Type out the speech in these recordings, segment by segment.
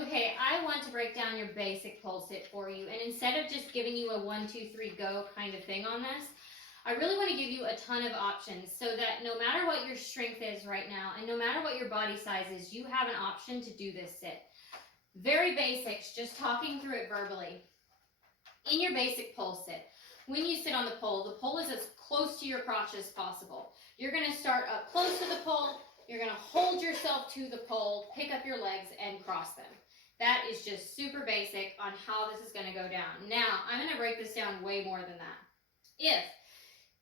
Okay, I want to break down your basic pole sit for you, and instead of just giving you a 1, 2, 3, go kind of thing on this, I really want to give you a ton of options so that no matter what your strength is right now, and no matter what your body size is, you have an option to do this sit. Very basics, just talking through it verbally. In your basic pole sit, when you sit on the pole is as close to your crotch as possible. You're going to start up close to the pole, you're going to hold yourself to the pole, pick up your legs, and cross them. That is just super basic on how this is going to go down. Now, I'm going to break this down way more than that. If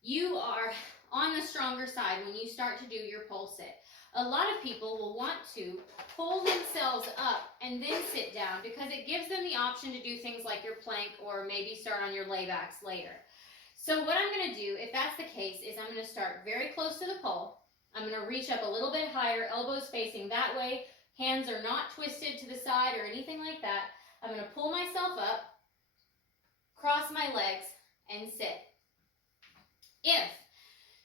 you are on the stronger side when you start to do your pole sit, a lot of people will want to pull themselves up and then sit down because it gives them the option to do things like your plank or maybe start on your laybacks later. So what I'm going to do, if that's the case, is I'm going to start very close to the pole. I'm going to reach up a little bit higher, elbows facing that way. Hands are not twisted to the side or anything like that. I'm going to pull myself up, cross my legs, and sit. If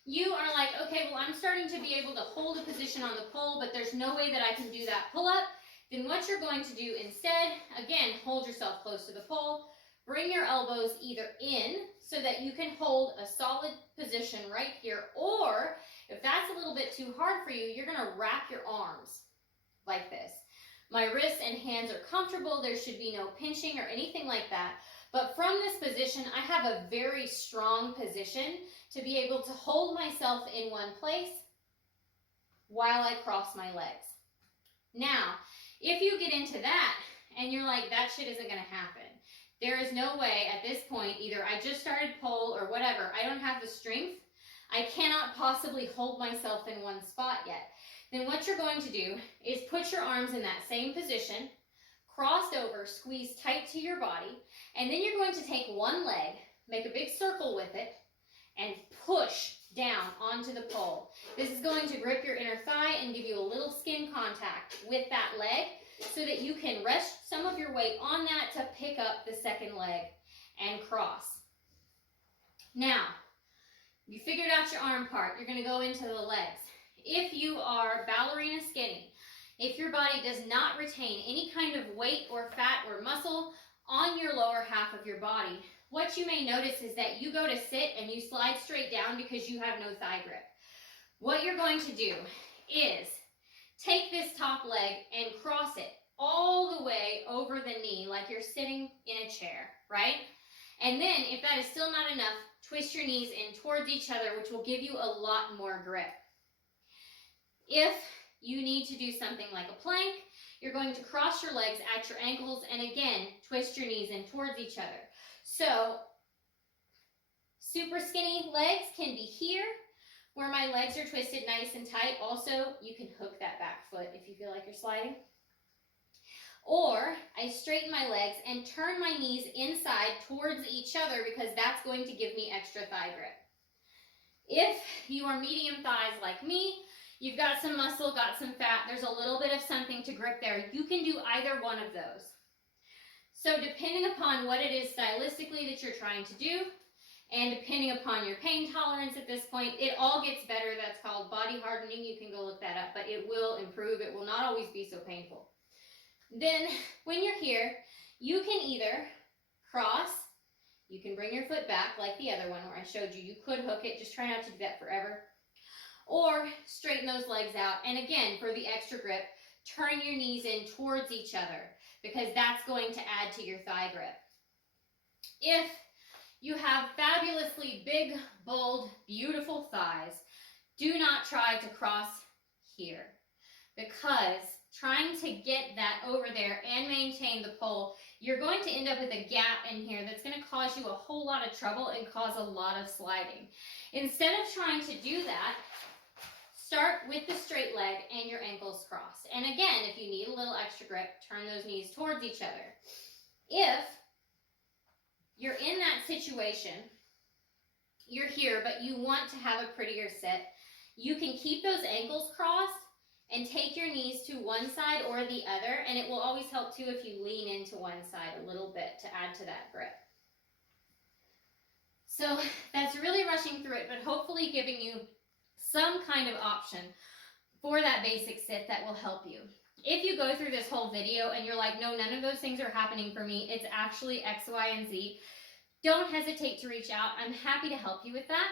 you are like, okay, well, I'm starting to be able to hold a position on the pole, but there's no way that I can do that pull-up, then what you're going to do instead, again, hold yourself close to the pole, bring your elbows either in so that you can hold a solid position right here, or if that's a little bit too hard for you, you're going to wrap your arms like this. My wrists and hands are comfortable. There should be no pinching or anything like that. But from this position, I have a very strong position to be able to hold myself in one place while I cross my legs. Now, if you get into that and you're like, that shit isn't going to happen. There is no way at this point, either I just started pole or whatever, I don't have the strength. I cannot possibly hold myself in one spot yet. Then what you're going to do is put your arms in that same position, crossed over, squeeze tight to your body, and then you're going to take one leg, make a big circle with it, and push down onto the pole. This is going to grip your inner thigh and give you a little skin contact with that leg so that you can rest some of your weight on that to pick up the second leg and cross. Now, you figured out your arm part. You're going to go into the legs. If you are ballerina skinny, if your body does not retain any kind of weight or fat or muscle on your lower half of your body, what you may notice is that you go to sit and you slide straight down because you have no thigh grip. What you're going to do is take this top leg and cross it all the way over the knee like you're sitting in a chair, right? And then if that is still not enough, twist your knees in towards each other, which will give you a lot more grip. If you need to do something like a plank, you're going to cross your legs at your ankles and again, twist your knees in towards each other. So, super skinny legs can be here, where my legs are twisted nice and tight. Also, you can hook that back foot if you feel like you're sliding. Or, I straighten my legs and turn my knees inside towards each other because that's going to give me extra thigh grip. If you are medium thighs like me, you've got some muscle, got some fat, there's a little bit of something to grip there. You can do either one of those. So depending upon what it is stylistically that you're trying to do, and depending upon your pain tolerance at this point, it all gets better. That's called body hardening. You can go look that up, but it will improve. It will not always be so painful. Then when you're here, you can either cross, you can bring your foot back like the other one where I showed you. You could hook it, just try not to do that forever. Or straighten those legs out, and again, for the extra grip, turn your knees in towards each other because that's going to add to your thigh grip. If you have fabulously big, bold, beautiful thighs, do not try to cross here because trying to get that over there and maintain the pole, you're going to end up with a gap in here that's going to cause you a whole lot of trouble and cause a lot of sliding. Instead of trying to do that, start with the straight leg and your ankles crossed. And again, if you need a little extra grip, turn those knees towards each other. If you're in that situation, you're here, but you want to have a prettier sit, you can keep those ankles crossed and take your knees to one side or the other, and it will always help too if you lean into one side a little bit to add to that grip. So that's really rushing through it, but hopefully giving you some kind of option for that basic sit that will help you. If you go through this whole video and you're like, no, none of those things are happening for me, it's actually X, Y, and Z, don't hesitate to reach out. I'm happy to help you with that.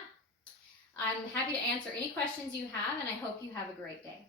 I'm happy to answer any questions you have, and I hope you have a great day.